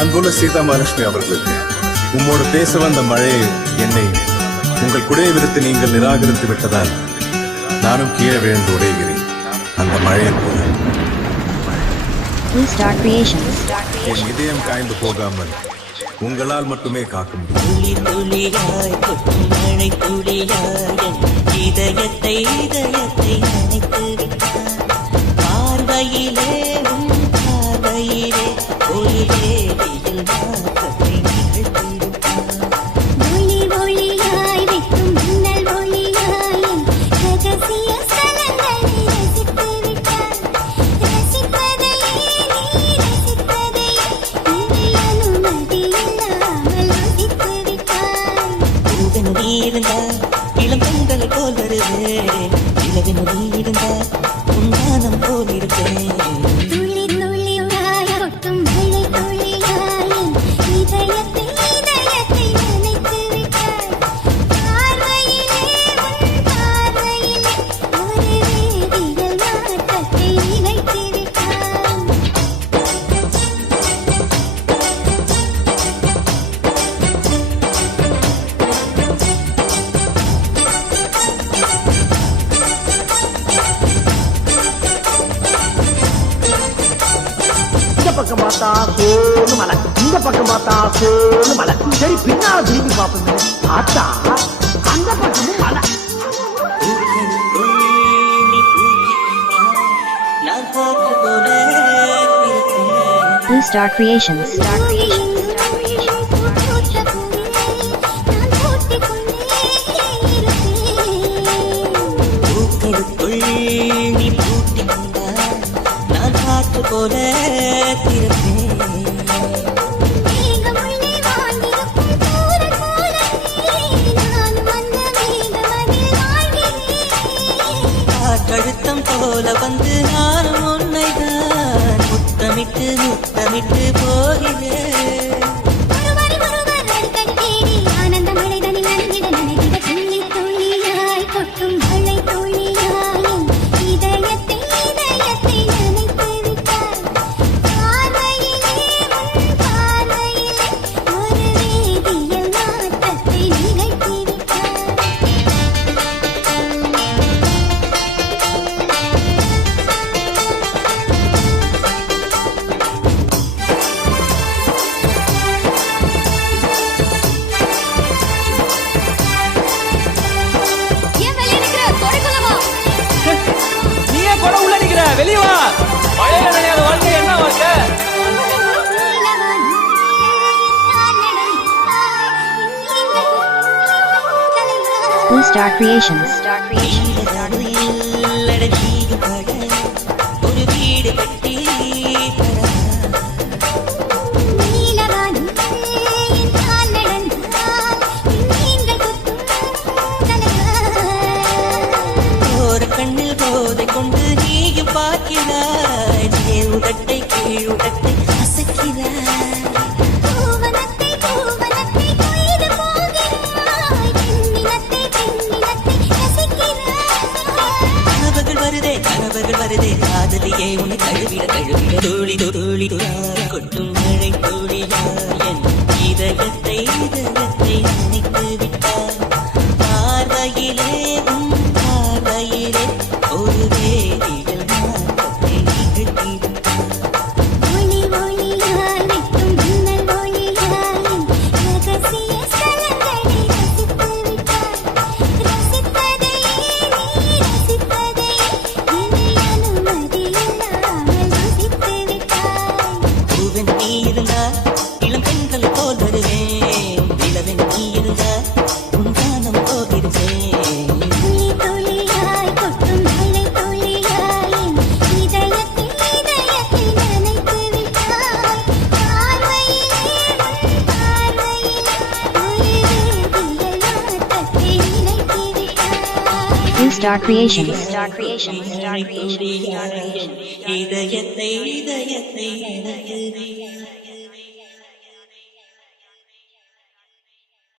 அன்புள்ள சீதா மகாலட்சுமி அவர்களுக்கு உம்மோடு பேச வந்த மழையை என்னை உங்கள் குடையை விடுத்து நீங்கள் நிராகரித்து விட்டதால் நானும் கீழே விழுந்து உடைகிறேன். அந்த மழையை போல என் இதயம் காய்ந்து போகாமல் உங்களால் மட்டுமே காக்க முடியும். இளம் பெண்களை போல் வருவே இளவின் இருந்தா உண்டானம் போல் இருப்பேன். பக்கம் பார்த்தா சோனு மலை, இந்த பக்கம் பார்த்தா சோனு மலை. சரி பின்னால திரும்பி பார்ப்போம். பார்த்தா அந்த பக்கமும் மலை. Blue Star Creations. போல கழுத்தம் போல வந்து நானும் உன்னைதான் முத்தமிட்டு முத்தமிட்டு போகிறேன். வெளியே வா. மழையில நினையாத வாழ்க்கை என்ன வாழ்க்கை? Blue Star Creations. ஒரு வீடு கட்டி ஒரு கண்ணில் போதை கொண்டு நீயும் பார்க்கிறாய். உடட்டை கீழுடட்டை அசைக்கிறாய். கனவுகள் வருதே காதலியே உன்னை தழுவிட தழுவிட தோழி தோழி கொட்டும் மழை தோழியா என் இதயத்தை நினைத்து விட்டார். பார்வையிலே உன் பார்வையிலே ஒரு வேதியியல் மாற்றத்தை நிகழ்த்திவிட்டார். இளம் பெண்கள் போல் வருவேன் இளவன் நீ இருந்தா உண்டானம் போகிறேன். Blue Star Creations. இதயத்தை